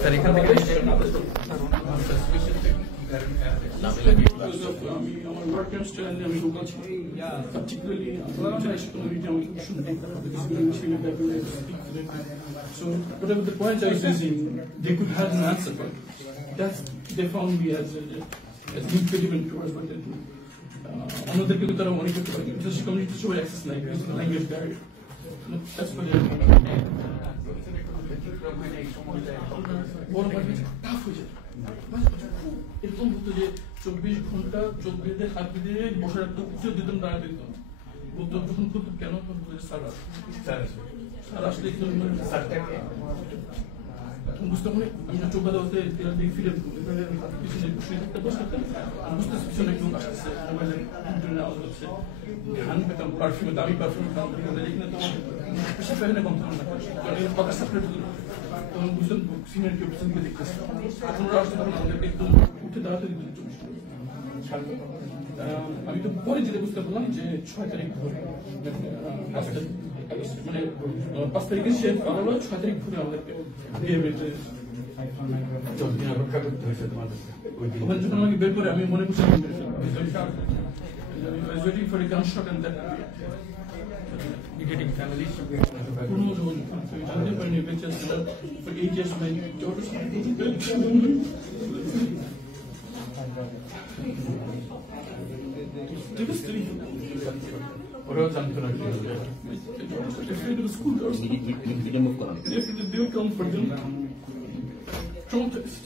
sir এখান থেকে আমার ওয়ার্ক স্টাইলে আমি লোকাল ছিল particularly international media so whatever the point I was using they could have an answer but that they found me as impediment towards what they do অন্যদেরকে তো তারা মনে করতে পারে বিশেষ কমিউনিটি সবাই অ্যাক্সেস নাই ল্যাঙ্গুয়েজ ব্যারিয়ার that's what বড় ভাবে টাফ হয়ে যায় এরকম হতো যে 24 ঘন্টা চোখ বেঁধে হাত বেঁধে বসে রাখতো উত্তর দিতেন দাঁড়া দিত বলতো যখন বলতো কেন স্যার আসলে বুঝতে পারে আমি চোখ বাঁধা হতে দিকে ফিরে পিছনে বসে থাকতাম বুঝতে পিছনে কেউ আসতেছে মোবাইলের আওয়াজ হচ্ছে ধ্যান পেতাম পারফিউমে দামি পারফিউম এখানে তো বেশি ফেলে কম থাকুন না কারণ কথা সাপ্রেট হতো তখন বুঝতাম সিনিয়র কেউ পিছন দিকে দেখতেছে এখন ওরা আসতে তখন আমাদেরকে একদম উঠে দাঁড়াতে দিত আমি তো পরে যেতে বুঝতে পারলাম যে 6 তারিখ মানে 5 তারিখে সে পারলো 6 তারিখ ঘুরে আমাদেরকে যখন আমাকে বের করে আমি মনে করছি waiting for a gunshot and then getting family জানতে পারিনি বেঁচে for 8 years my daughter's ওরাও জানতো না কি হবে school they will come for them traumatized